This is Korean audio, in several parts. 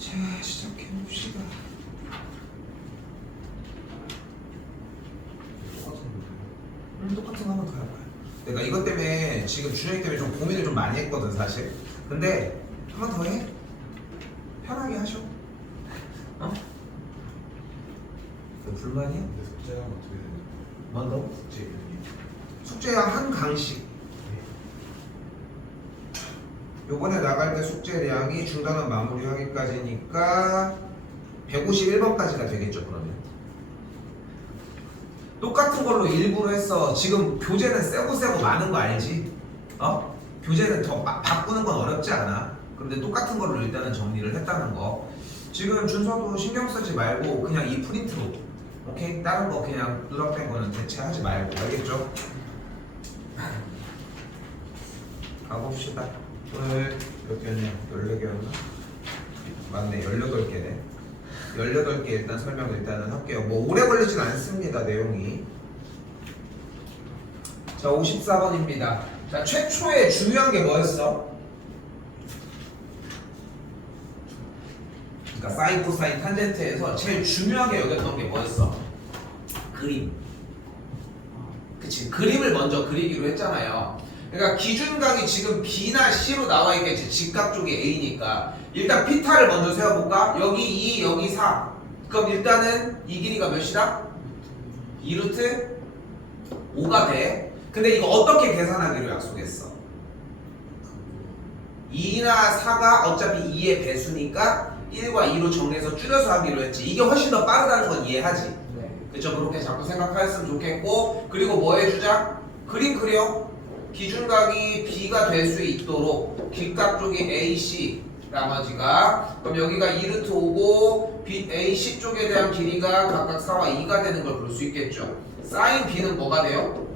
자, 시작해봅시다. 똑같은 거 한번 더 해봐요. 내가 이것 때문에 지금 준영이 때문에 좀 고민을 좀 많이 했거든 사실. 근데 한 번 더 해. 편하게 하셔. 어? 너 불만이야? 근데 숙제랑 어떻게 되냐? 뭔가? 숙제 이름이 숙제량 한 강씩. 요번에 나갈 때 숙제량이 중단원 마무리하기까지니까 151번까지가 되겠죠 그러면. 똑같은 걸로 일부러 했어. 지금 교재는 세고 많은 거 알지? 어? 교재는 더 바꾸는 건 어렵지 않아. 그런데 똑같은 걸로 일단은 정리를 했다는 거. 지금 준서도 신경 쓰지 말고 그냥 이 프린트로, 오케이? 다른 거 그냥 누락된 거는 대체하지 말고, 알겠죠? 가봅시다. 오늘 몇 개냐? 14개였나? 맞네, 18개네. 18개 일단 설명을 일단은 할게요. 뭐 오래 걸리진 않습니다, 내용이. 자, 54번입니다. 자, 최초에 중요한 게 뭐였어? 그러니까 사인, 코사인, 탄젠트에서 제일 중요하게 여겼던 게 뭐였어? 그림. 그치, 그림을 먼저 그리기로 했잖아요. 그러니까 기준각이 지금 B나 C로 나와 있겠지. 직각 쪽이 A니까 일단 피타를 먼저 세워볼까? 여기 2, 여기 4. 그럼 일단은 이 길이가 몇이다? 2루트 5가 돼. 근데 이거 어떻게 계산하기로 약속했어? 2나 4가 어차피 2의 배수니까 1과 2로 정리해서 줄여서 하기로 했지. 이게 훨씬 더 빠르다는 건 이해하지? 네. 그쵸? 그렇게 자꾸 생각하였으면 좋겠고, 그리고 뭐 해주자? 그림 그려. 기준각이 B가 될 수 있도록 길각 쪽이 AC, 나머지가, 그럼 여기가 2루트 5고 AC 쪽에 대한 길이가 각각 4와 2가 되는 걸 볼 수 있겠죠. 사인 B는 뭐가 돼요?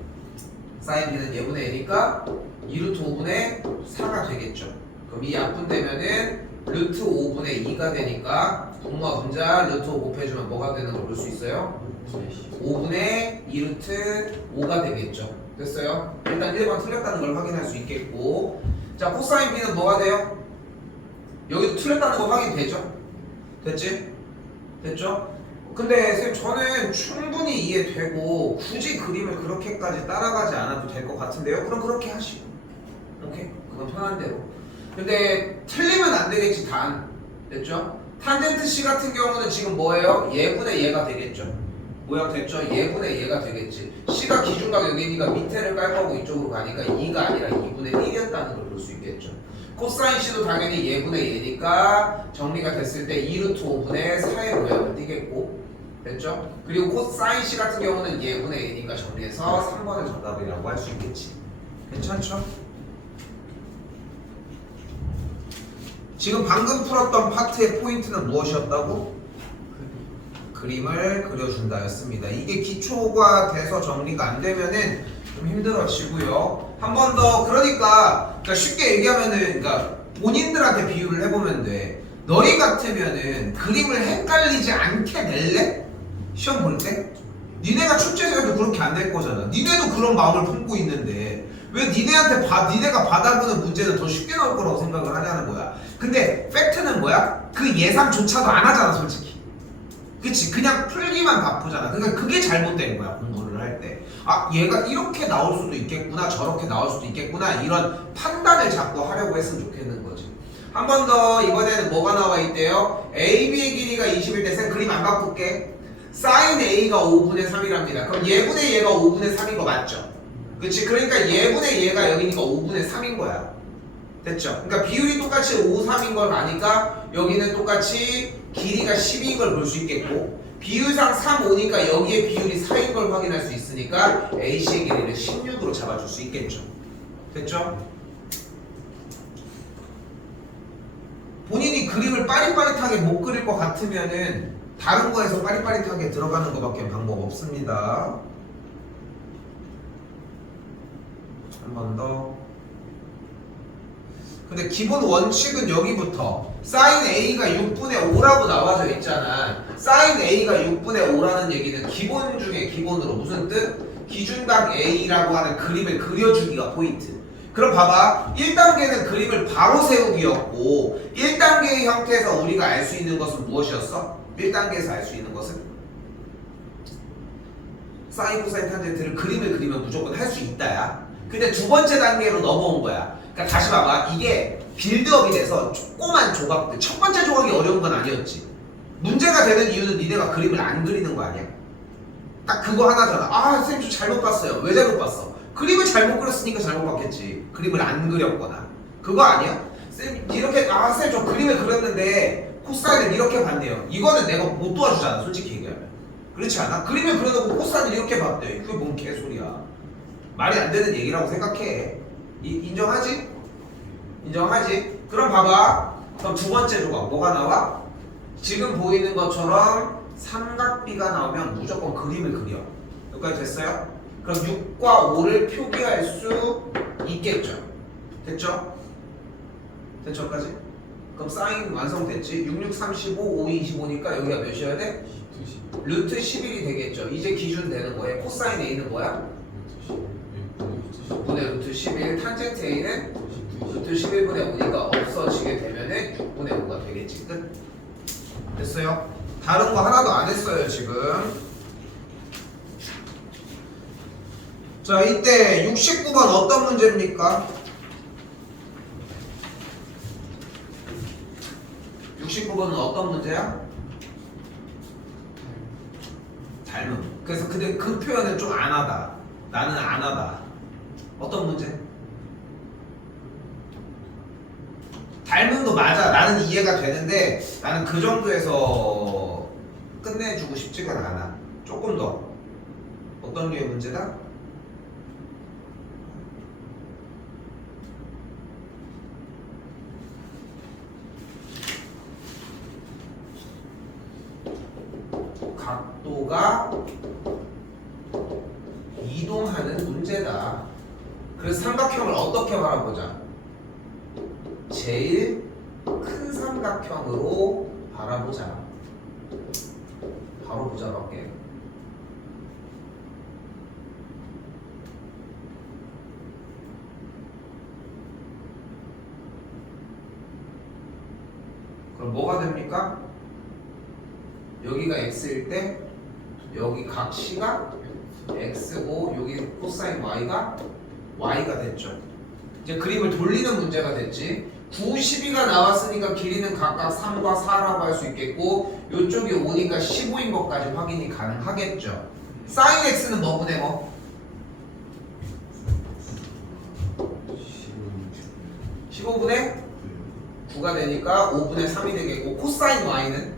사인 B는 예분의 A니까 2루트 5분의 4가 되겠죠. 그럼 이 약분되면은 루트 5분의 2가 되니까 분모와 분자 루트 5 곱해주면 뭐가 되는 걸 볼 수 있어요? 5분의 2루트 5가 되겠죠. 됐어요? 일단 1번 틀렸다는 걸 확인할 수 있겠고, 자, 코사인 B는 뭐가 돼요? 여기도 틀렸다는 거 확인되죠? 됐지? 됐죠? 근데 선생님 저는 충분히 이해되고 굳이 그림을 그렇게까지 따라가지 않아도 될 것 같은데요? 그럼 그렇게 하시고, 오케이? 그건 편한 대로. 근데 틀리면 안 되겠지. 단 됐죠? 탄젠트 C 같은 경우는 지금 뭐예요? 예분의 얘가 되겠죠. 모양 됐죠? 예분의 얘가 되겠지. C가 기준각 여기니까 밑에를 깔 거고 이쪽으로 가니까 2가 아니라 2분의 1이었다는 걸 볼 수 있겠죠. 코사인 C도 당연히 예분의 얘니까 정리가 됐을 때 2루트 5분의 4의 모양을 띠겠고, 됐죠? 그리고 코사인 C 같은 경우는 예분의 얘니까 정리해서 3번을 정답이라고 할 수 있겠지. 괜찮죠? 지금 방금 풀었던 파트의 포인트는 무엇이었다고? 그림을 그려준다였습니다. 이게 기초가 돼서 정리가 안 되면은 좀 힘들어지고요. 한 번 더, 그러니까 쉽게 얘기하면은, 그러니까 본인들한테 비유를 해보면 돼. 너희 같으면은 그림을 헷갈리지 않게 낼래? 시험 볼 때? 니네가 출제자도 그렇게 안 낼 거잖아. 니네도 그런 마음을 품고 있는데 왜 니네한테 니네가 받아보는 문제는 더 쉽게 나올 거라고 생각을 하냐는 거야. 근데 팩트는 뭐야? 그 예상조차도 안 하잖아 솔직히. 그치? 그냥 풀기만 바쁘잖아. 그러니까 그게 잘못된 거야 공부를 할 때. 아, 얘가 이렇게 나올 수도 있겠구나, 저렇게 나올 수도 있겠구나, 이런 판단을 자꾸 하려고 했으면 좋겠는 거지. 한 번 더, 이번에는 뭐가 나와 있대요? AB의 길이가 20일 때 쌤 그림 안 바꿀게. sin A가 5분의 3이랍니다. 그럼 예분의 얘가 5분의 3인 거 맞죠? 그치? 그러니까 예분의 얘가 여기니까 5분의 3인 거야. 됐죠? 그러니까 비율이 똑같이 5, 3인 걸 아니까 여기는 똑같이 길이가 12인 걸 볼 수 있겠고, 비율상 3, 5니까 여기에 비율이 4인 걸 확인할 수 있으니까 AC의 길이를 16으로 잡아줄 수 있겠죠. 됐죠? 본인이 그림을 빠릿빠릿하게 못 그릴 것 같으면은 다른 거에서 빠릿빠릿하게 들어가는 것밖에 방법 없습니다. 한 번 더. 근데 기본 원칙은 여기부터 sin A가 6분의 5라고 나와져 있잖아. sin A가 6분의 5라는 얘기는 기본 중에 기본으로 무슨 뜻? 기준각 A라고 하는 그림을 그려주기가 포인트. 그럼 봐봐, 1단계는 그림을 바로 세우기였고 1단계의 3의 형태에서 우리가 알 수 있는 것은 무엇이었어? 1단계에서 알 수 있는 것은? 사인, 코사인, 탄젠트를 그림을 그리면 무조건 할 수 있다야. 근데 두 번째 단계로 넘어온 거야. 그러니까 다시 봐봐. 이게 빌드업이 돼서 조그만 조각들. 첫 번째 조각이 어려운 건 아니었지. 문제가 되는 이유는 니네가 그림을 안 그리는 거 아니야? 딱 그거 하나잖아. 아, 선생님 저 잘못 봤어요. 왜 잘못 봤어? 그림을 잘못 그렸으니까 잘못 봤겠지. 그림을 안 그렸거나. 그거 아니야? 쌤 이렇게 쌤 저 그림을 그렸는데 코사인을 이렇게 봤네요. 이거는 내가 못 도와주잖아, 솔직히 얘기하면. 그렇지 않아? 그림을 그려놓고 코사인을 이렇게 봤대. 그게 뭔 개소리야. 말이 안 되는 얘기라고 생각해. 인정하지? 인정하지? 그럼 봐봐. 그럼 두 번째 조각 뭐가 나와? 지금 보이는 것처럼 삼각비가 나오면 무조건 그림을 그려. 여기까지 됐어요? 그럼 6과 5를 표기할 수 있겠죠. 됐죠? 됐죠? 까지? 그럼 사인 완성됐지? 6, 6, 35, 5, 25니까 여기가 몇이어야 돼? 루트 11이 되겠죠. 이제 기준 되는 거예요. 코사인 A는 뭐야? 분의 루트 11. 탄젠트 A는 루트 11분의 5니까 없어지게 되면은 6분의 5가 되겠지. 끝? 됐어요? 다른 거 하나도 안 했어요 지금. 자, 이때 69번 어떤 문제입니까? 69번은 어떤 문제야? 닮음. 그래서 근데 그 표현은 좀 안 하다. 나는 안 하다. 어떤 문제? 닮음도 맞아. 나는 이해가 되는데 나는 그 정도에서 끝내주고 싶지가 않아. 조금 더. 어떤 류의 문제다? 각도가 이동하는 문제다. 그래서 삼각형을 어떻게 바라보자? 제일 큰 삼각형으로 바라보자. 바로 보자로 할게. 그럼 뭐가 됩니까? 여기가 x일 때 여기 각 C가 x고 여기 코사인 y가 y가 됐죠. 이제 그림을 돌리는 문제가 됐지. 9, 12가 나왔으니까 길이는 각각 3과 4라고 할 수 있겠고 이쪽이 5니까 15인 것까지 확인이 가능하겠죠. 사인 x는 뭐분의 뭐? 15분의 9가 되니까 5분의 3이 되겠고 코사인 y는?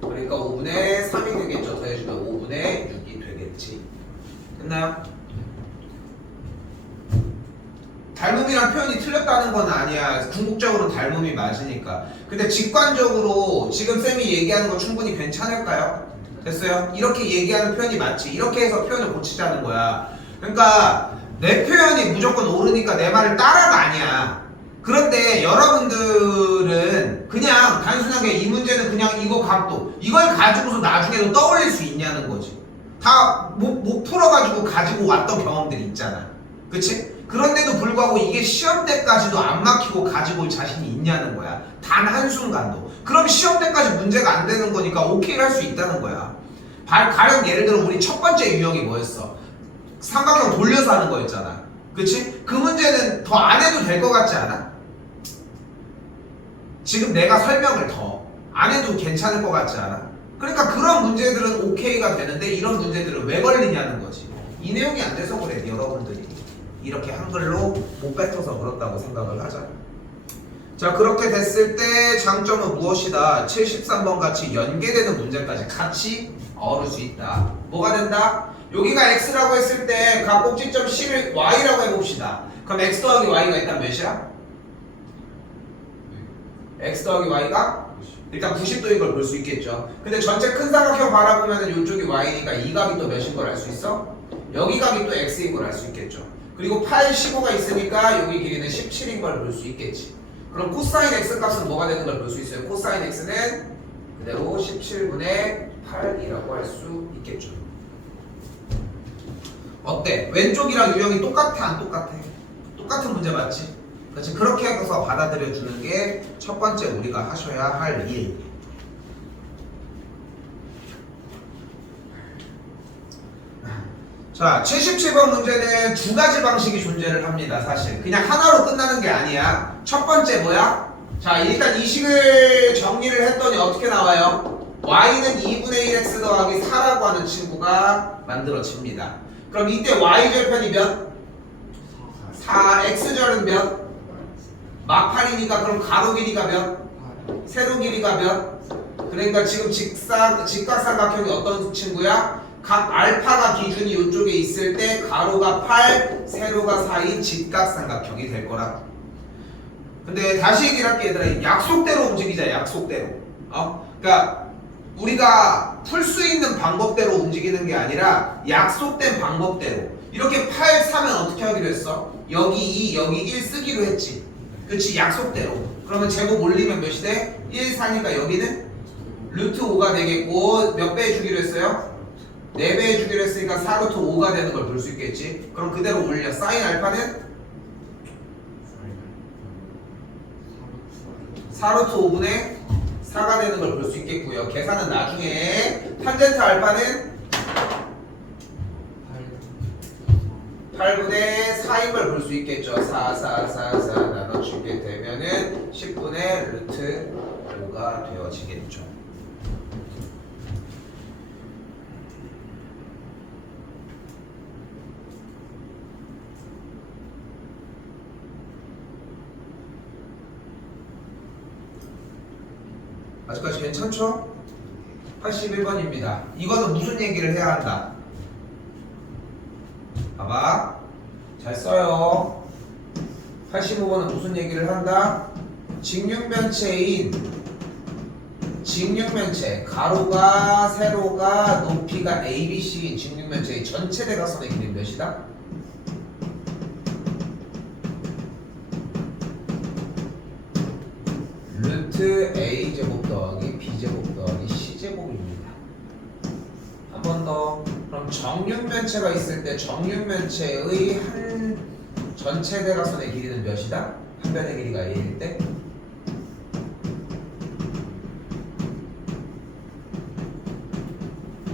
그러니까 5분의 3이 되겠죠. 더해주면 5분의 6이 되겠지. 됐나요? 닮음이란 표현이 틀렸다는 건 아니야. 궁극적으로는 닮음이 맞으니까. 근데 직관적으로 지금 쌤이 얘기하는 거 충분히 괜찮을까요? 됐어요? 이렇게 얘기하는 표현이 맞지. 이렇게 해서 표현을 고치자는 거야. 그러니까 내 표현이 무조건 옳으니까 내 말을 따라가 아니야. 그런데 여러분들은 그냥 단순하게 이 문제는 그냥 이거 각도 이걸 가지고서 나중에도 떠올릴 수 있냐는 거지. 다 못 풀어가지고 가지고 왔던 경험들이 있잖아. 그치? 그런데도 불구하고 이게 시험 때까지도 안 막히고 가지고 올 자신이 있냐는 거야. 단 한순간도. 그럼 시험 때까지 문제가 안 되는 거니까 오케이를 할 수 있다는 거야. 가령 예를 들어 우리 첫 번째 유형이 뭐였어? 삼각형 돌려서 하는 거였잖아. 그치? 그 문제는 더 안 해도 될 것 같지 않아? 지금 내가 설명을 더 안 해도 괜찮을 것 같지 않아? 그러니까 그런 문제들은 오케이가 되는데 이런 문제들은 왜 걸리냐는 거지. 이 내용이 안 돼서 그래. 여러분들이 이렇게 한글로 못 뱉어서 그렇다고 생각을 하자. 자, 그렇게 됐을 때 장점은 무엇이다? 73번 같이 연계되는 문제까지 같이 어울 수 있다. 뭐가 된다? 여기가 x라고 했을 때 각 꼭지점 C를 y라고 해봅시다. 그럼 x 더하기 y가 일단 몇이야? x 더하기 y가? 일단 90도인 걸 볼 수 있겠죠. 근데 전체 큰 삼각형 바라보면 이쪽이 y니까 이 값이 또 몇인 걸 알 수 있어? 여기 값이 또 x인 걸 알 수 있겠죠. 그리고 8, 15가 있으니까 여기 길이는 17인 걸 볼 수 있겠지. 그럼 코사인 x 값은 뭐가 되는 걸 볼 수 있어요? 코사인 x는 그대로 17분의 8이라고 할 수 있겠죠. 어때? 왼쪽이랑 유형이 똑같아 안 똑같아? 똑같은 문제 맞지? 그렇지. 그렇게 해서 받아들여 주는 게 첫 번째 우리가 하셔야 할 일. 자, 77번 문제는 두 가지 방식이 존재를 합니다. 사실 그냥 하나로 끝나는 게 아니야. 첫 번째 뭐야? 자, 일단 이 식을 정리를 했더니 어떻게 나와요? y는 2분의 1x 더하기 4라고 하는 친구가 만들어집니다. 그럼 이때 y절편이 몇? 4, x절은 몇? 막 8이니까 그럼 가로 길이가 몇? 세로 길이가 몇? 그러니까 지금 직각삼각형이 어떤 친구야? 각 알파가 기준이 이쪽에 있을 때 가로가 8, 세로가 4인 직각삼각형이 될 거라고. 근데 다시 얘기를 할게 얘들아. 약속대로 움직이자. 약속대로. 그러니까 우리가 풀 수 있는 방법대로 움직이는 게 아니라 약속된 방법대로. 이렇게 8, 4면 어떻게 하기로 했어? 여기 2, 여기 1 쓰기로 했지. 그렇지. 약속대로. 그러면 제곱 올리면 몇이 돼? 1, 4니까 여기는 루트 5가 되겠고 몇 배 해주기로 했어요? 4배 해주기로 했으니까 4루트 5가 되는 걸 볼 수 있겠지. 그럼 그대로 올려. 사인 알파는 4루트 5분의 4가 되는 걸 볼 수 있겠고요. 계산은 나중에. 탄젠트 알파는 8분의 4인 걸 볼 수 있겠죠. 4 나눠주게 되면은 10분의 루트 5가 되어지겠죠. 아직까지 괜찮죠? 81번입니다. 이거는 무슨 얘기를 해야 한다? 봐봐. 잘 써요. 85번은 무슨 얘기를 한다? 직육면체인 직육면체 가로가 세로가 높이가 ABC인 직육면체의 전체 대각선의 길이 몇이다? 루트 A제곱 더하기 B제곱 더하기 C제곱입니다. 한 번 더. 그럼 정육면체가 있을 때 정육면체의 한 전체 대각선의 길이는 몇이다? 한 변의 길이가 A일 때?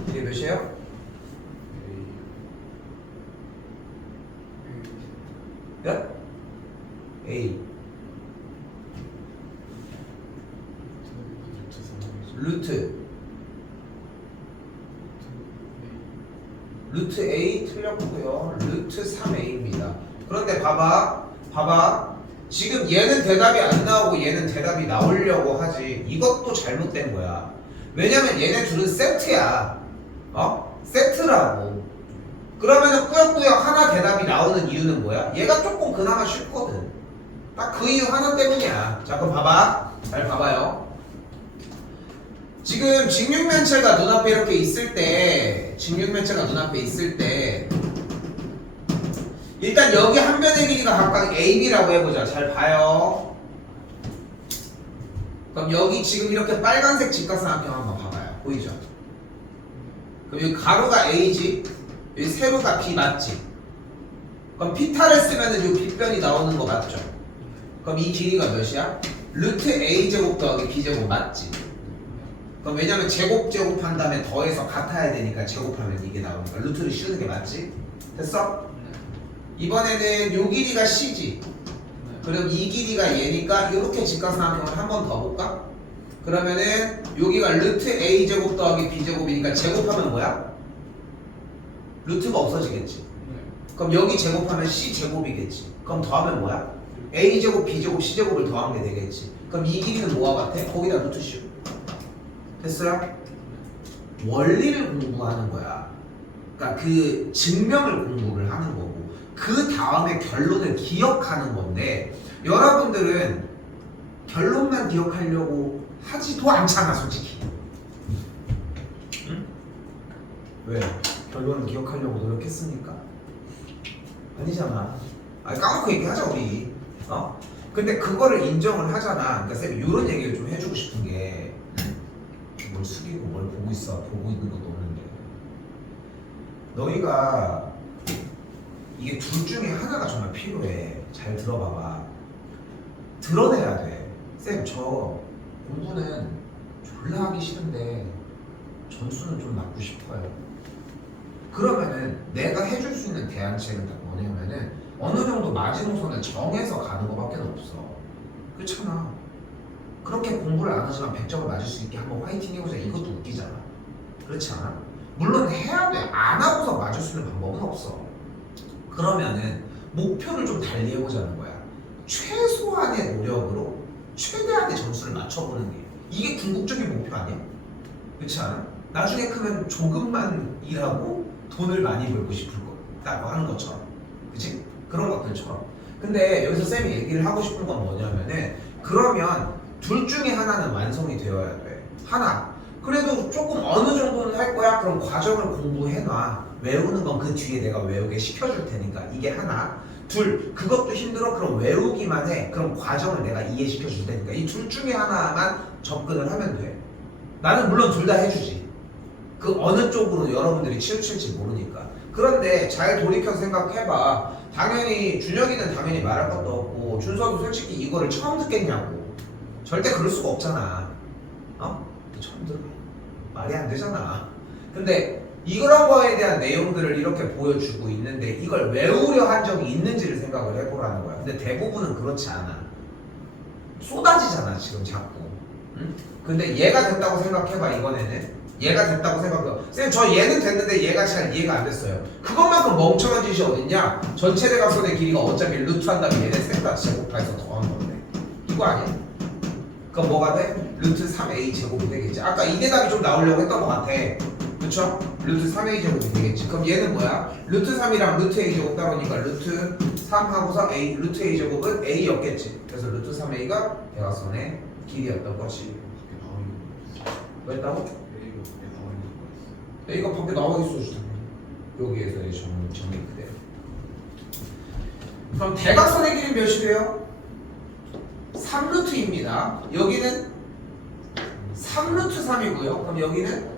길이 몇이에요? 몇? A. 루트 A 틀렸고요. 루트 3A입니다. 그런데 봐봐. 지금 얘는 대답이 안 나오고 얘는 대답이 나오려고 하지. 이것도 잘못된 거야. 왜냐면 얘네 둘은 세트야. 세트라고. 그러면은 꾸역꾸역 하나 대답이 나오는 이유는 뭐야? 얘가 조금 그나마 쉽거든. 딱 그 이유 하나 때문이야. 자, 그럼 봐봐. 잘 봐봐요. 지금 직육면체가 눈앞에 이렇게 있을 때 일단 여기 한 변의 길이가 각각 AB라고 해보자. 잘 봐요. 그럼 여기 지금 이렇게 빨간색 직각삼각형 한번 봐봐요. 보이죠? 그럼 여기 가로가 A지, 여기 세로가 B 맞지? 그럼 피타를 쓰면은 이 빗변이 나오는 거 맞죠? 그럼 이 길이가 몇이야? 루트 A제곱 더하기 B제곱 맞지? 그럼 왜냐면 제곱한 다음에 더해서 같아야 되니까 제곱하면 이게 나오니까 루트를 씌우는 게 맞지? 됐어? 이번에는 요 길이가 C지? 그럼 이 길이가 얘니까 이렇게 직각삼각형을 한 번 더 볼까? 그러면은 여기가 루트 A제곱 더하기 B제곱이니까 제곱하면 뭐야? 루트가 없어지겠지? 그럼 여기 제곱하면 C제곱이겠지? 그럼 더하면 뭐야? A제곱, B제곱, C제곱을 더한 게 되겠지? 그럼 이 길이는 뭐와 같아? 거기다 루트 씌우. 됐어요? 원리를 공부하는 거야. 그러니까 그 증명을 공부를 하는 거고 그 다음에 결론을 기억하는 건데 여러분들은 결론만 기억하려고 하지도 않잖아 솔직히. 응? 왜? 결론을 기억하려고 노력했으니까? 아니잖아. 까놓고 얘기하자 우리. 근데 그거를 인정을 하잖아. 그러니까 쌤이 이런 얘기를 좀 해주고 싶은 게 뭘 숙이고 뭘 보고 있어. 보고 있는 것도 없는데 너희가 이게 둘 중에 하나가 정말 필요해. 잘 들어봐봐. 드러내야 돼. 쌤, 저 공부는 졸라 하기 싫은데 점수는 좀 맞고 싶어요. 그러면은 내가 해줄 수 있는 대안책은 다 뭐냐면은 어느 정도 마지노선을 정해서 가는 것밖에 없어. 그렇잖아. 그렇게 공부를 안 하지만 100점을 맞을 수 있게 한번 화이팅 해보자. 이것도 웃기잖아. 그렇지 않아? 물론 해야 돼. 안 하고서 맞을 수 있는 방법은 없어. 그러면은 목표를 좀 달리 해보자는 거야. 최소한의 노력으로 최대한의 점수를 맞춰보는 게 이게 궁극적인 목표 아니야? 그렇지 않아? 나중에 크면 조금만 일하고 돈을 많이 벌고 싶을 거라고 하는 것처럼, 그치? 그런 것들처럼. 근데 여기서 쌤이 얘기를 하고 싶은 건 뭐냐면은 그러면 둘 중에 하나는 완성이 되어야 돼. 하나, 그래도 조금 어느 정도는 할 거야? 그럼 과정을 공부해놔. 외우는 건 그 뒤에 내가 외우게 시켜줄 테니까. 이게 하나. 둘, 그것도 힘들어? 그럼 외우기만 해. 그럼 과정을 내가 이해시켜 줄 테니까. 이 둘 중에 하나만 접근을 하면 돼. 나는 물론 둘 다 해주지. 그 어느 쪽으로 여러분들이 치우칠지 모르니까. 그런데 잘 돌이켜서 생각해봐. 당연히 준혁이는 당연히 말할 것도 없고 준서도 솔직히 이거를 처음 듣겠냐고. 절대 그럴 수가 없잖아. 어? 처음 들어. 말이 안 되잖아. 근데 이런 거에 대한 내용들을 이렇게 보여주고 있는데 이걸 외우려 한 적이 있는지를 생각을 해보라는 거야. 근데 대부분은 그렇지 않아. 쏟아지잖아 지금 자꾸. 응? 근데 얘가 됐다고 생각해봐. 이번에는 얘가 됐다고 생각해봐. 쌤, 저 얘는 됐는데 얘가 잘 이해가 안 됐어요. 그것만큼 멍청한 짓이 어딨냐? 전체 대각선의 길이가 어차피 루트 한 다음에 얘네 셋다 제곱해서 더한 건데 이거 아니야? 그럼 뭐가 돼? 루트 3a 제곱이 되겠지. 아까 이 대답이 좀 나오려고 했던 것 같아. 그쵸? 루트 3a 제곱이 되겠지. 그럼 얘는 뭐야? 루트 3이랑 루트 a 제곱 따로니까 루트 3하고서 a, 루트 a 제곱은 a였겠지. 그래서 루트 3a가 대각선의 길이였던 거지. 뭐 했다고? a가 밖에 나와 있어. 여기에서의 정리 그대로. 그럼 대각선의 길이 몇이래요? 3루트입니다. 여기는 3루트 3이고요. 그럼 여기는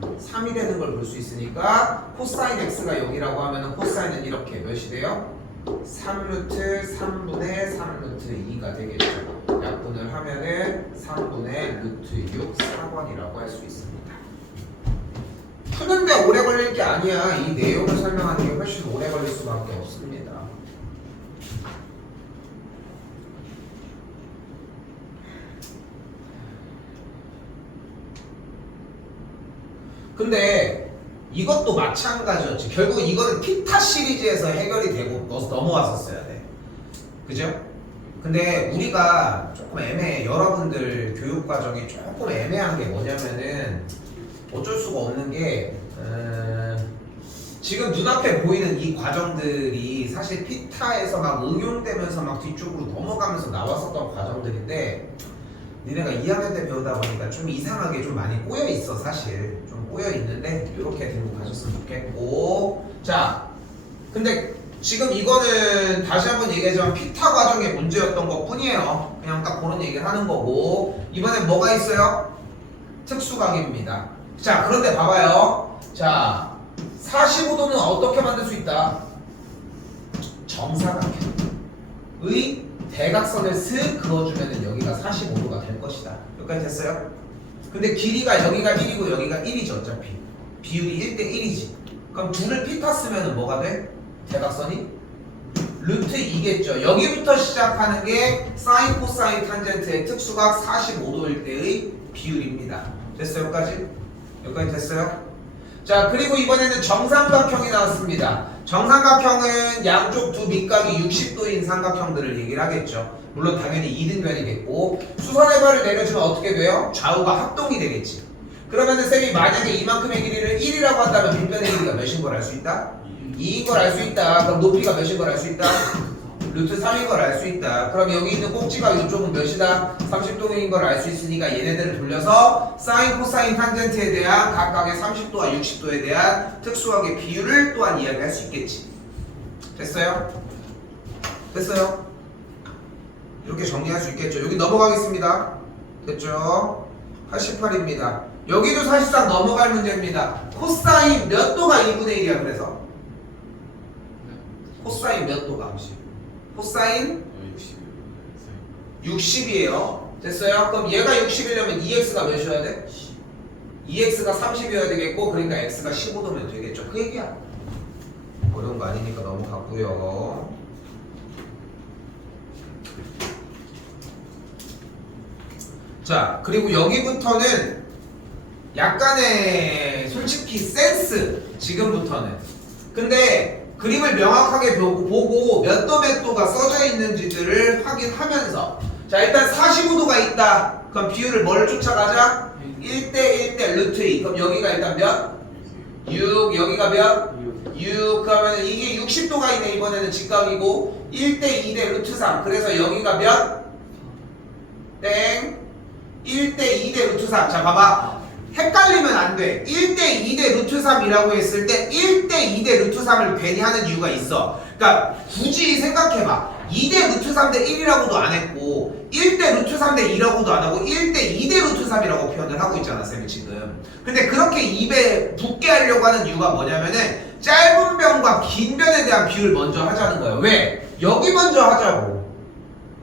3이 되는 걸 볼 수 있으니까 코사인 x가 0이라고 하면 코사인은 이렇게 몇이 돼요? 3루트 3분의 3루트 2가 되겠죠. 약분을 하면은 3분의 루트 6 4번이라고 할 수 있습니다. 푸는데 오래 걸릴 게 아니야. 이 내용을 설명하는 게 훨씬 오래 걸릴 수밖에 없습니다. 근데 이것도 마찬가지였지. 결국 이거는 피타 시리즈에서 해결이 되고 넘어왔었어야 돼. 그죠? 근데 우리가 조금 애매해. 여러분들 교육 과정이 조금 애매한 게 뭐냐면은 어쩔 수가 없는 게 지금 눈앞에 보이는 이 과정들이 사실 피타에서 막 응용되면서 막 뒤쪽으로 넘어가면서 나왔었던 과정들인데 니네가 2학년 때 배우다 보니까 좀 이상하게 좀 많이 꼬여 있어. 사실 좀 꼬여 있는데 이렇게 들고 가셨으면 좋겠고. 자, 근데 지금 이거는 다시 한번 얘기하지만 피타 과정의 문제였던 것 뿐이에요. 그냥 딱 그런 얘기를 하는 거고. 이번엔 뭐가 있어요? 특수각입니다. 자, 그런데 봐봐요. 자, 45도는 어떻게 만들 수 있다? 정사각형의 대각선을 슥 그어주면 여기가 45도가 될 것이다. 여기까지 됐어요? 근데 길이가 여기가 1이고 여기가 1이죠. 어차피 비율이 1대 1이지. 그럼 둘을 피타 쓰면 뭐가 돼? 대각선이 루트 2겠죠. 여기부터 시작하는 게 사인 코사인 탄젠트의 특수각 45도일 때의 비율입니다. 됐어요? 여기까지? 여기까지 됐어요? 자, 그리고 이번에는 정삼각형이 나왔습니다. 정삼각형은 양쪽 두 밑각이 60도인 삼각형들을 얘기를 하겠죠. 물론 당연히 이등변이겠고 수선의 발을 내려주면 어떻게 돼요? 좌우가 합동이 되겠지. 그러면은 쌤이 만약에 이만큼의 길이를 1이라고 한다면 밑변의 길이가 몇인 걸 알 수 있다? 2인 걸 알 수 있다. 그럼 높이가 몇인 걸 알 수 있다? 루트 3인 걸 알 수 있다. 그럼 여기 있는 꼭지가 이쪽은 몇이다? 30도인 걸 알 수 있으니까 얘네들을 돌려서 사인, 코사인, 탄젠트에 대한 각각의 30도와 60도에 대한 특수각의 비율을 또한 이야기할 수 있겠지. 됐어요? 됐어요? 이렇게 정리할 수 있겠죠. 여기 넘어가겠습니다. 됐죠? 88입니다. 여기도 사실상 넘어갈 문제입니다. 코사인 몇 도가 1분의 1이야 그래서? 코사인 몇 도가? 코사인 60이에요. 됐어요? 그럼 얘가 60이려면 2x가 몇이어야 돼? 2x가 30이어야 되겠고, 그러니까 x가 15도면 되겠죠. 그 얘기야. 어려운 거 아니니까 넘어갔고요. 자, 그리고 여기부터는 약간의 솔직히 센스, 지금부터는. 근데 그림을 명확하게 보고 몇 도 몇 도가 써져 있는지들을 확인하면서, 자, 일단 45도가 있다. 그럼 비율을 뭘 쫓아가자? 1대 1대 루트 2. 그럼 여기가 일단 몇? 6. 여기가 몇? 6. 그러면 이게 60도가 있네. 이번에는 직각이고 1대 2대 루트 3. 그래서 여기가 몇? 땡. 1대 2대 루트 3. 자, 봐봐. 헷갈리면 안 돼. 1대 2대 루트 3이라고 했을 때 1대 2대 루트 3을 괜히 하는 이유가 있어. 그러니까 굳이 생각해봐. 2대 루트 3대 1이라고도 안 했고 1대 루트 3대 2라고도 안 하고 1대 2대 루트 3이라고 표현을 하고 있잖아, 쌤이 지금. 근데 그렇게 입에 붙게 하려고 하는 이유가 뭐냐면은 짧은 변과 긴 변에 대한 비율을 먼저 하자는 거예요. 왜? 여기 먼저 하자고.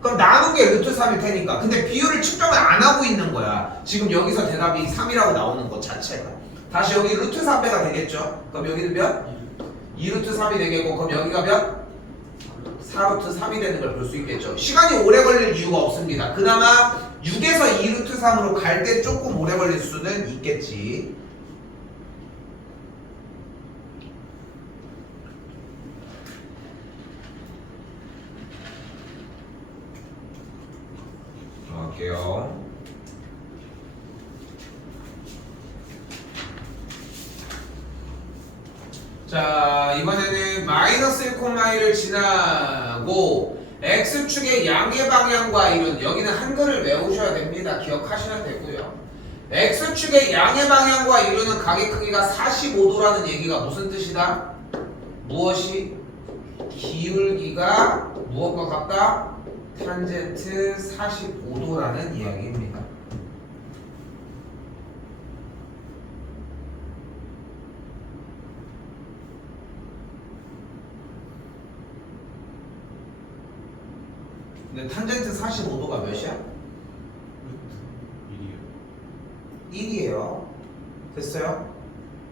그럼 나눈 게 루트 3일 테니까. 근데 비율을 측정을 안 하고 있는 거야. 지금 여기서 대답이 3이라고 나오는 것 자체가. 다시 여기 루트 3배가 되겠죠? 그럼 여기는 몇? 2루트 3이 되겠고, 그럼 여기가 몇? 4루트 3이 되는 걸 볼 수 있겠죠. 시간이 오래 걸릴 이유가 없습니다. 그나마 6에서 2루트 3으로 갈 때 조금 오래 걸릴 수는 있겠지. 할게요. 자, 이번에는 마이너스 1,1을 지나고 x축의 양의 방향과 이룬, 여기는 한글을 외우셔야 됩니다. 기억하셔야 되고요. x축의 양의 방향과 이루는 각의 크기가 45도라는 얘기가 무슨 뜻이다? 무엇이? 기울기가 무엇과 같다? 탄젠트 45도라는 이야기입니다. 근데 탄젠트 45도가 몇이야? 1이에요. 됐어요?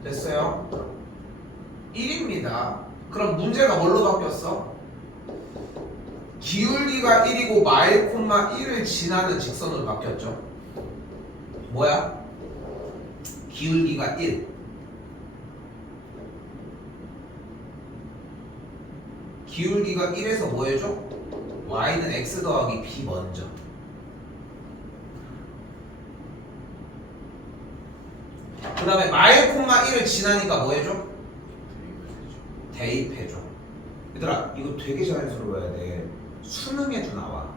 됐어요? 1입니다. 그럼 문제가 뭘로 바뀌었어? 기울기가 1이고 마일 콤마 1을 지나는 직선으로 바뀌었죠. 뭐야? 기울기가 1. 기울기가 1에서 뭐 해줘? y는 x 더하기 b 먼저. 그 다음에 마일 콤마 1을 지나니까 뭐 해줘? 대입해줘. 얘들아, 이거 되게 자연스러워야 돼. 수능에도 나와.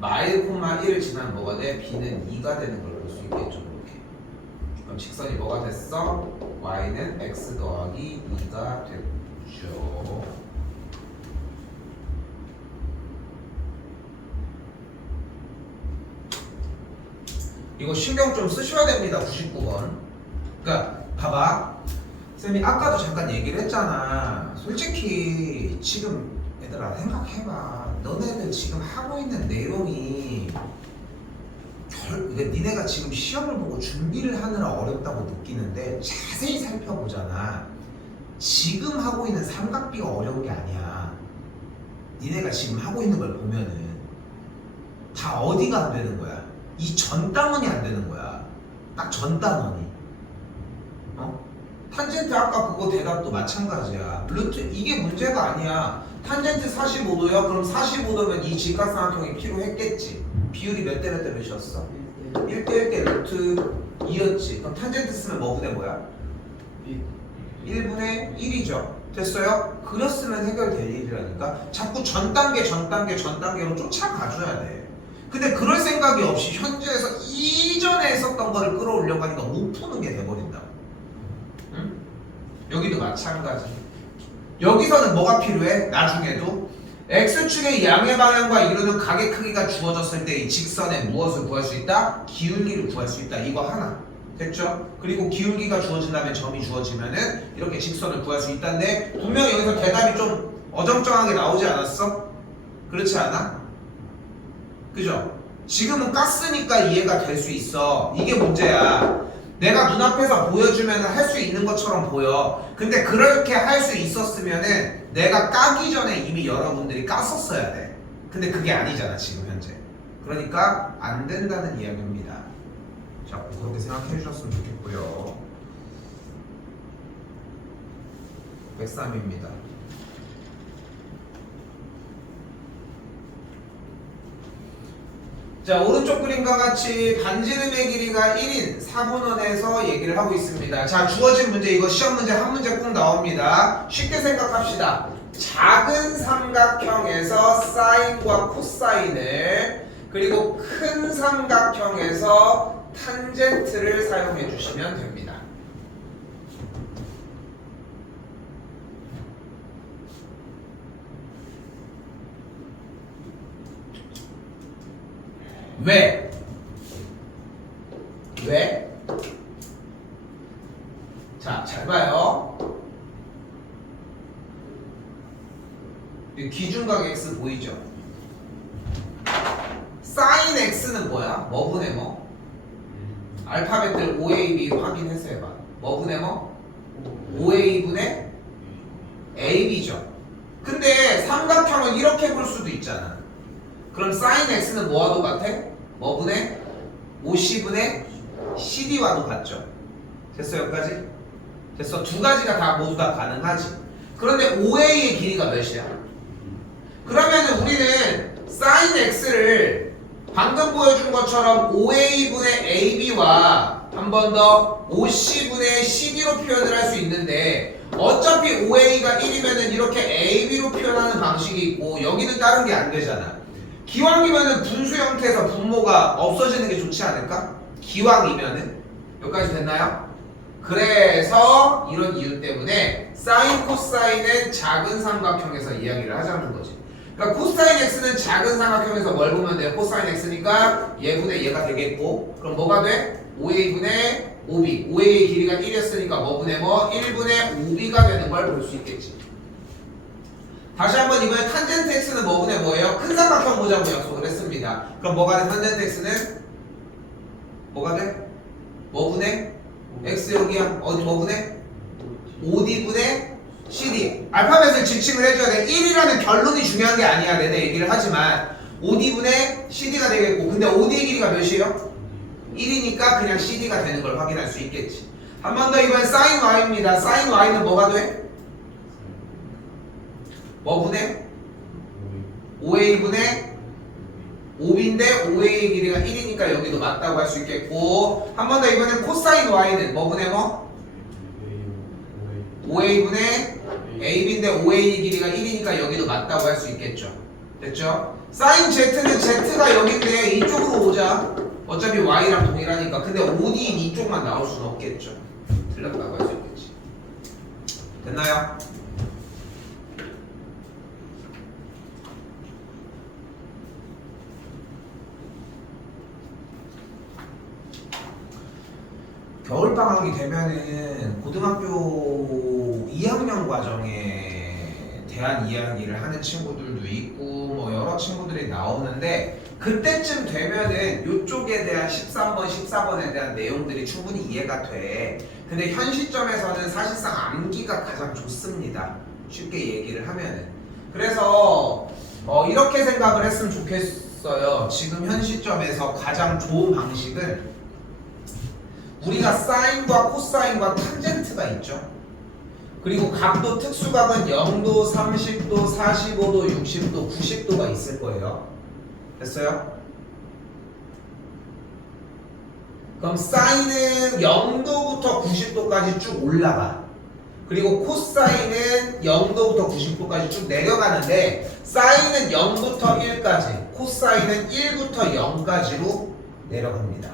마일 콤마 1을 지나면 뭐가 돼? b는 2가 되는 걸 볼 수 있겠죠. 이렇게. 그럼 직선이 뭐가 됐어? y는 x 더하기 2가 됐죠. 이거 신경 좀 쓰셔야 됩니다. 99번. 그러니까 봐봐. 쌤이 아까도 잠깐 얘기를 했잖아. 솔직히 지금 얘들아 생각해봐. 너네들 지금 하고 있는 내용이 그러니까 니네가 지금 시험을 보고 준비를 하느라 어렵다고 느끼는데 자세히 살펴보잖아. 지금 하고 있는 삼각비가 어려운 게 아니야. 니네가 지금 하고 있는 걸 보면은 다 어디가 안 되는 거야? 이 전 단원이 안 되는 거야. 딱 전 단원이. 탄젠트 아까 그거 대답도 마찬가지야. 루트 이게 문제가 아니야. 탄젠트 45도야? 그럼 45도면 이 직각삼각형이 필요했겠지. 비율이 몇 대 몇 대 몇이었어? 1대 1대 루트 2였지. 그럼 탄젠트 쓰면 뭐분의 뭐야? 1분의 1이죠. 됐어요? 그렸으면 해결될 일이라니까. 자꾸 전 단계로 쫓아가줘야 돼. 근데 그럴 생각이 없이 현재에서 이전에 했었던 거를 끌어올려고 하니까 못 푸는 게 돼버린다. 응? 여기도 마찬가지. 여기서는 뭐가 필요해? 나중에도 x축의 양의 방향과 이루는 각의 크기가 주어졌을 때 이 직선에 무엇을 구할 수 있다? 기울기를 구할 수 있다. 이거 하나. 됐죠? 그리고 기울기가 주어진 다음에 점이 주어지면은 이렇게 직선을 구할 수 있다는데 분명히 여기서 대답이 좀 어정쩡하게 나오지 않았어? 그렇지 않아? 그죠? 지금은 가스니까 이해가 될 수 있어. 이게 문제야. 내가 눈앞에서 보여주면 할 수 있는 것처럼 보여. 근데 그렇게 할 수 있었으면은 내가 까기 전에 이미 여러분들이 깠었어야 돼. 근데 그게 아니잖아 지금 현재. 그러니까 안 된다는 이야기입니다. 자, 그렇게 생각해 주셨으면 좋겠고요. 103입니다. 자, 오른쪽 그림과 같이 반지름의 길이가 1인 4분원에서 얘기를 하고 있습니다. 자, 주어진 문제, 이거 시험 문제 한 문제 꼭 나옵니다. 쉽게 생각합시다. 작은 삼각형에서 사인과 코사인을, 그리고 큰 삼각형에서 탄젠트를 사용해 주시면 됩니다. 왜? 왜? 자, 잘 봐요. 기준각 x 보이죠? 사인 x는 뭐야? 뭐분의 뭐? 알파벳들 OAB 확인해서 해봐. 뭐분의 뭐? OA분의 AB죠. 근데 삼각형을 이렇게 볼 수도 있잖아. 그럼 사인 x는 뭐와도 같아? 뭐분의? OC분의 CD와도 같죠. 됐어 여기까지? 됐어. 두 가지가 다 모두 다 가능하지. 그런데 OA의 길이가 몇이야? 그러면은 우리는 사인 x를 방금 보여준 것처럼 OA분의 AB와 한 번 더 OC분의 CD로 표현을 할 수 있는데, 어차피 OA가 1이면은 이렇게 AB로 표현하는 방식이 있고 여기는 다른 게 안 되잖아. 기왕이면은 분수 형태에서 분모가 없어지는 게 좋지 않을까? 기왕이면은. 여기까지 됐나요? 그래서 이런 이유 때문에 사인 코사인은 작은 삼각형에서 이야기를 하자는 거지. 그러니까 코사인 x는 작은 삼각형에서 뭘 보면 돼요? 코사인 x니까 얘분의 얘가 되겠고, 그럼 뭐가 돼? 5a분의 5b. 5a의 길이가 1이었으니까 뭐분의 뭐? 1분의 5b가 되는 걸 볼 수 있겠지. 다시 한번 이번에 탄젠트 x는 뭐분의 뭐예요? 큰 삼각형 보자고 약속을 했습니다. 그럼 뭐가 돼? 탄젠트 x는 뭐가 돼? 뭐분의? x 여기야. 어디 뭐분의? 5d분의 CD. 알파벳을 지칭을 해줘야 돼. 1이라는 결론이 중요한 게 아니야. 내내 얘기를 하지만 5d분의 CD가 되겠고, 근데 5d의 길이가 몇이에요? 1이니까 그냥 CD가 되는 걸 확인할 수 있겠지. 한 번 더 이번엔 sin y입니다. sin y는 뭐가 돼? 뭐분의? 5a분의 5b인데 5a의 길이가 1이니까 여기도 맞다고 할 수 있겠고, 한 번 더 이번엔 코사인 y는 뭐분의 뭐? 5a분의 ab인데 5a의 길이가 1이니까 여기도 맞다고 할 수 있겠죠. 됐죠? 사인 z는 z가 여기인데 이쪽으로 오자. 어차피 y랑 동일하니까. 근데 5d인 이쪽만 나올 수는 없겠죠. 틀렸다고 할 수 있겠지. 됐나요? 겨울방학이 되면은 고등학교 2학년 과정에 대한 이야기를 하는 친구들도 있고 뭐 여러 친구들이 나오는데, 그때쯤 되면은 이쪽에 대한 13번, 14번에 대한 내용들이 충분히 이해가 돼. 근데 현 시점에서는 사실상 암기가 가장 좋습니다. 쉽게 얘기를 하면은. 그래서 이렇게 생각을 했으면 좋겠어요. 지금 현 시점에서 가장 좋은 방식은, 우리가 사인과 코사인과 탄젠트가 있죠. 그리고 각도 특수각은 0도, 30도, 45도, 60도, 90도가 있을 거예요. 됐어요? 그럼 사인은 0도부터 90도까지 쭉 올라가. 그리고 코사인은 0도부터 90도까지 쭉 내려가는데, 사인은 0부터 1까지, 코사인은 1부터 0까지로 내려갑니다.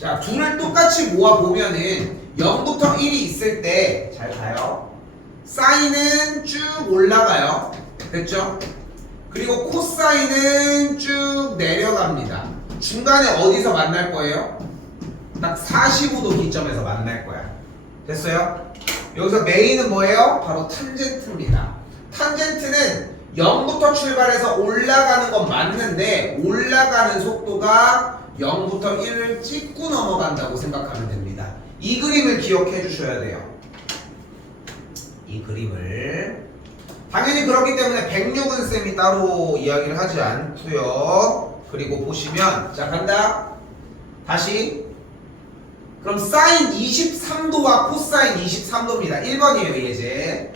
자, 둘을 똑같이 모아보면은 0부터 1이 있을 때, 잘 봐요. 사인은 쭉 올라가요. 됐죠? 그리고 코사인은 쭉 내려갑니다. 중간에 어디서 만날 거예요? 딱 45도 기점에서 만날 거야. 됐어요? 여기서 메인은 뭐예요? 바로 탄젠트입니다. 탄젠트는 0부터 출발해서 올라가는 건 맞는데 올라가는 속도가 0부터 1을 찍고 넘어간다고 생각하면 됩니다. 이 그림을 기억해 주셔야 돼요. 이 그림을. 당연히 그렇기 때문에 106은 쌤이 따로 이야기를 하지 않고요. 그리고 보시면 자 간다. 다시. 그럼 사인 23도와 코사인 23도입니다. 1번이에요 예제.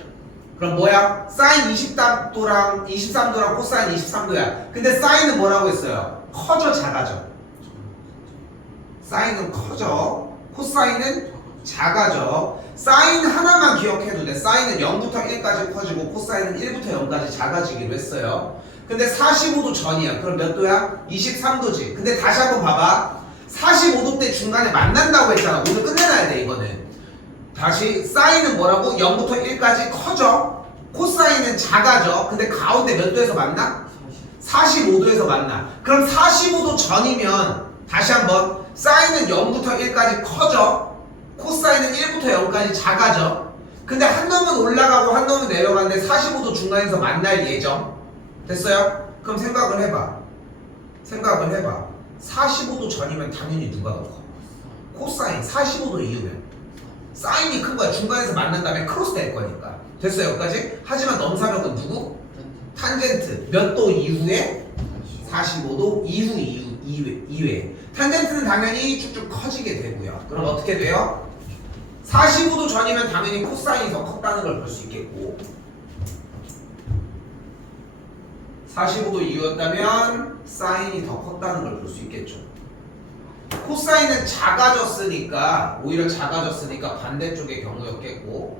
그럼 뭐야? 사인 23도랑 코사인 23도야. 근데 사인은 뭐라고 했어요? 커져 작아져? 사인은 커져. 코사인은 작아져. 사인 하나만 기억해도 돼. 사인은 0부터 1까지 커지고 코사인은 1부터 0까지 작아지기로 했어요. 근데 45도 전이야. 그럼 몇 도야? 23도지. 근데 다시 한번 봐봐. 45도 때 중간에 만난다고 했잖아. 오늘 끝내놔야 돼 이거는. 다시 사인은 뭐라고? 0부터 1까지 커져. 코사인은 작아져. 근데 가운데 몇 도에서 만나? 45도에서 만나. 그럼 45도 전이면 다시 한번 사인은 0부터 1까지 커져. 코사인은 1부터 0까지 작아져. 근데 한 놈은 올라가고 한 놈은 내려가는데 45도 중간에서 만날 예정. 됐어요? 그럼 생각을 해봐. 45도 전이면 당연히 누가 더 커? 코사인. 45도 이후면 사인이 큰 거야. 중간에서 만난 다음에 크로스 될 거니까. 됐어요 여기까지? 하지만 넘사벽은 누구? 탄젠트. 몇 도 이후에? 45도 이후에. 탄젠트는 당연히 쭉쭉 커지게 되고요. 그럼 어떻게 돼요? 45도 전이면 당연히 코사인이 더 컸다는 걸 볼 수 있겠고 45도 이후였다면 사인이 더 컸다는 걸 볼 수 있겠죠. 코사인은 작아졌으니까 오히려 작아졌으니까 반대쪽의 경우였겠고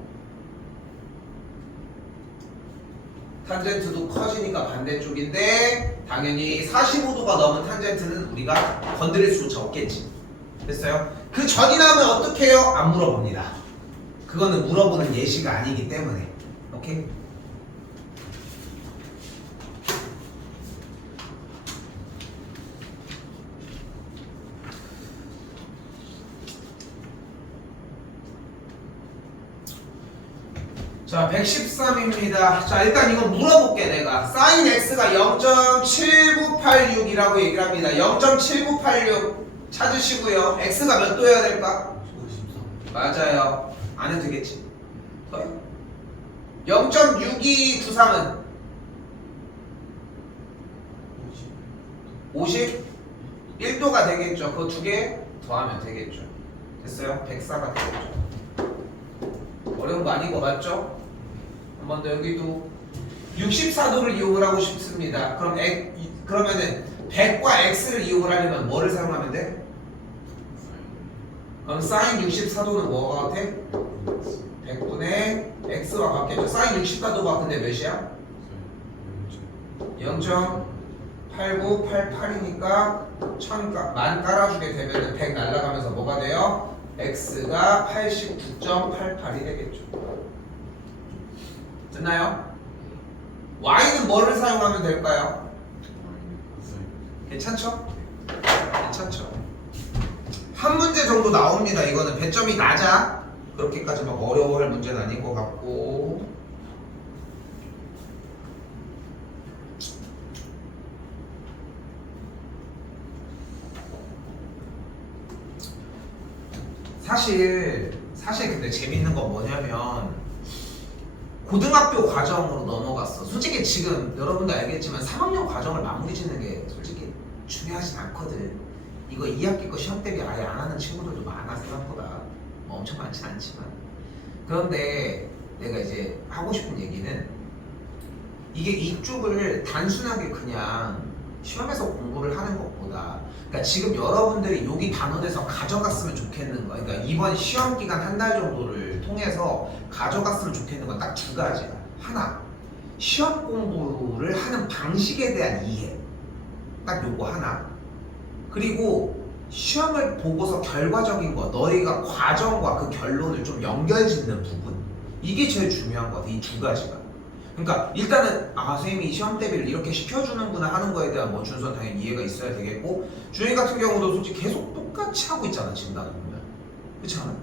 탄젠트도 커지니까 반대쪽인데 당연히 45도가 넘은 탄젠트는 우리가 건드릴 수조차 없겠지. 됐어요? 그 전이 나오면 어떻게 해요? 안 물어봅니다. 그거는 물어보는 예시가 아니기 때문에. 오케이? 자 113입니다. 자 일단 이거 물어볼게 내가. 사인 x가 0.7986이라고 얘기를 합니다. 0.7986 찾으시고요. x가 몇 도여야 될까? 53. 맞아요. 안 해도 되겠지. 0.6293은 51도가 되겠죠. 그거 두 개 더하면 되겠죠. 됐어요? 104가 되겠죠. 어려운 거 아닌 거 맞죠? 한 번 더 여기도 64도를 이용을 하고 싶습니다. 그러면은 100과 x를 이용을 하려면 뭐를 사용하면 돼? 그럼 사인 64도는 뭐가 같아? 100분의 x와 같겠죠. 사인 64도가 근데 몇이야? 0.8988이니까 1000만 깔아주게 되면은 100 날라가면서 뭐가 돼요? x가 89.88이 되겠죠. 됐나요? y는 뭐를 사용하면 될까요? 괜찮죠? 괜찮죠? 한 문제 정도 나옵니다. 이거는 배점이 낮아. 그렇게까지 막 어려워할 문제는 아닌 것 같고 사실 근데 재밌는 건 뭐냐면 고등학교 과정으로 넘어갔어. 솔직히 지금 여러분도 알겠지만 3학년 과정을 마무리 짓는 게 솔직히 중요하진 않거든. 이거 2학기 거 시험 대비 아예 안 하는 친구들도 많아. 생각보다 뭐 엄청 많진 않지만. 그런데 내가 이제 하고 싶은 얘기는 이게 이쪽을 단순하게 그냥 시험에서 공부를 하는 것보다 그러니까 지금 여러분들이 여기 단원에서 가져갔으면 좋겠는 거 그러니까 이번 시험 기간 한 달 정도를 통해서 가져갔으면 좋겠는 건 딱 두 가지야. 하나, 시험 공부를 하는 방식에 대한 이해. 딱 요거 하나. 그리고 시험을 보고서 결과적인 거 너희가 과정과 그 결론을 좀 연결짓는 부분 이게 제일 중요한 것 같아. 이 두 가지가. 그러니까 일단은 선생님이 시험 대비를 이렇게 시켜주는구나 하는 거에 대한 뭐 준선 당연히 이해가 있어야 되겠고 준영이 같은 경우도 솔직히 계속 똑같이 하고 있잖아 지금 나도 보면. 그렇지 않아?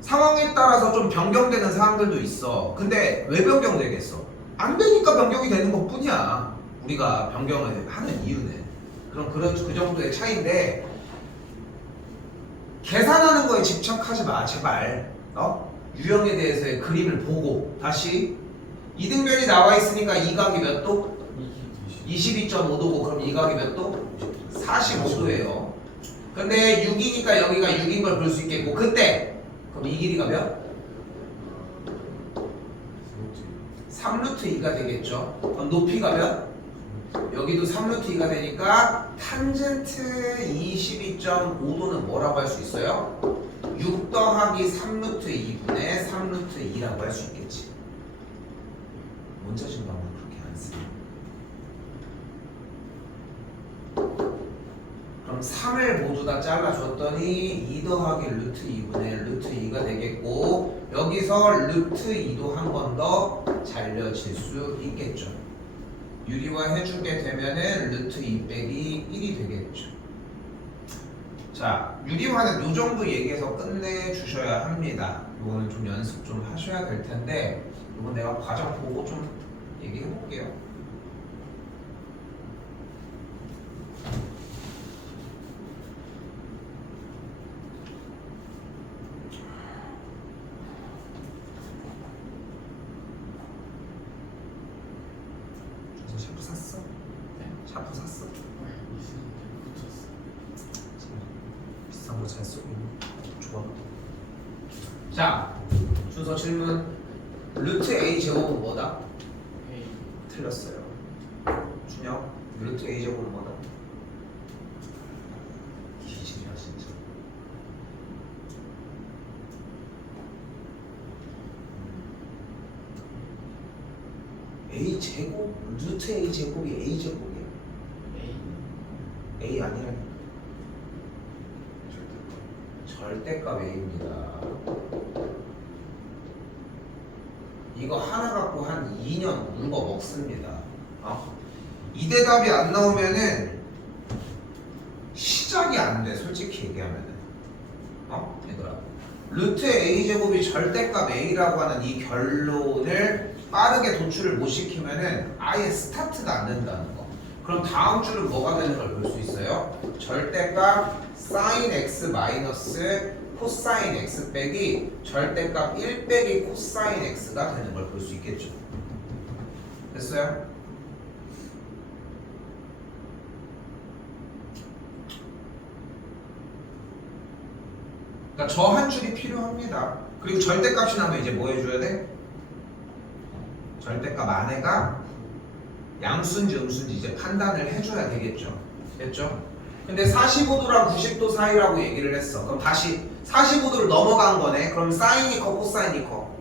상황에 따라서 좀 변경되는 사항들도 있어. 근데 왜 변경되겠어? 안 되니까 변경이 되는 것 뿐이야. 우리가 변경을 하는 이유는. 그럼 그 정도의 차이인데 계산하는 거에 집착하지 마 제발. 유형에 대해서의 그림을 보고 다시 이등변이 나와 있으니까 이 각이 몇 도? 22.5도고 그럼 이 각이 몇 도? 45도예요. 근데 6이니까 여기가 6인 걸 볼 수 있겠고 그때 그럼 이 길이가 몇? 3루트 2가 되겠죠. 그럼 높이가 몇? 여기도 3루트 2가 되니까 탄젠트 22.5도는 뭐라고 할 수 있어요? 6 더하기 3루트 2분의 3루트 2라고 할 수 있겠지. 원자식 방법은 그렇게 안 쓰요. 그럼 3을 모두 다 잘라줬더니 2 더하기 루트 2분의 루트 2가 되겠고 여기서 루트 2도 한 번 더 잘려질 수 있겠죠. 유리화 해주게 되면은 루트 2 빼기 1이 되겠죠. 자, 유리화는 이 정도 얘기해서 끝내주셔야 합니다. 이거는 좀 연습 좀 하셔야 될 텐데 이건 내가 과정 보고 좀 얘기해 볼게요. 샤프 샀어? 네? 샤프 샀어? 비싼 거 잘 쓰고 있는 좋아. 자, 순서 질문. 루트 A 제곱은 뭐다? A. 틀렸어요. 준혁, 루트 A 제곱은 뭐다? 기질이야 진짜. A 제곱? 루트 A 제곱이 A 제곱이야? A. A 아니라니까. 절대값 A입니다. 이거 하나 갖고 한 2년 울고 먹습니다. 이 대답이 안 나오면은 시작이 안 돼. 솔직히 얘기하면은. 얘들아. 루트 A 제곱이 절대값 A라고 하는 이 결론을 빠르게 도출을 못 시키면은 아예 스타트가 안 된다는 거. 그럼 다음 줄은 뭐가 되는 걸 볼 수 있어요? 절대값 sin x 마이너스 코사인 x 빼기 절대값 1 빼기 코사인 x가 되는 걸 볼 수 있겠죠. 됐어요? 그러니까 저 한 줄이 필요합니다. 그리고 절대값이 나면 이제 뭐 해줘야 돼? 절대값 안에가 양수인지 음수인지 이제 판단을 해줘야 되겠죠. 됐죠? 근데 45도랑 90도 사이라고 얘기를 했어. 그럼 다시 45도를 넘어간 거네. 그럼 사인이 커 코사인이 커?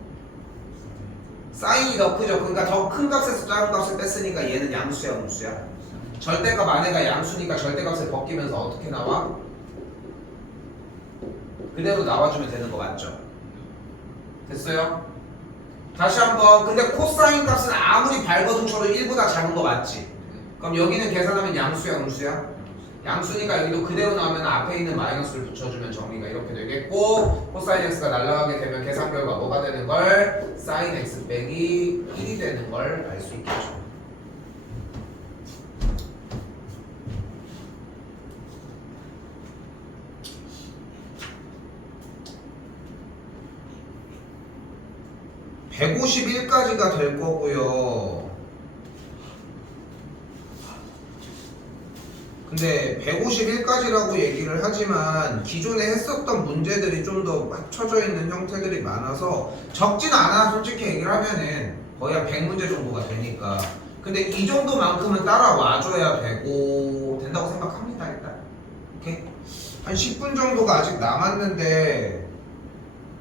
사인이 더 크죠. 그러니까 더 큰 값에서 작은 값을 뺐으니까 얘는 양수야 음수야? 절대값 안에가 양수니까 절대값을 벗기면서 어떻게 나와? 그대로 나와주면 되는 거 맞죠? 됐어요? 다시 한번. 근데 코사인 값은 아무리 발버둥 쳐도 1보다 작은 거 맞지? 그럼 여기는 계산하면 양수야 음수야? 양수니까 여기도 그대로 나오면 앞에 있는 마이너스를 붙여주면 정리가 이렇게 되겠고 코사인 x가 날아가게 되면 계산 결과 뭐가 되는 걸? 사인 x 빼기 1이 되는 걸 알 수 있겠죠. (151까지가) 될 거고요. 근데 151까지라고 얘기를 하지만 기존에 했었던 문제들이 좀 더 합쳐져 있는 형태들이 많아서 적진 않아. 솔직히 얘기를 하면은 거의 한 100문제 정도가 되니까. 근데 이 정도만큼은 따라와줘야 되고 된다고 생각합니다. 일단 오케이? 한 10분 정도가 아직 남았는데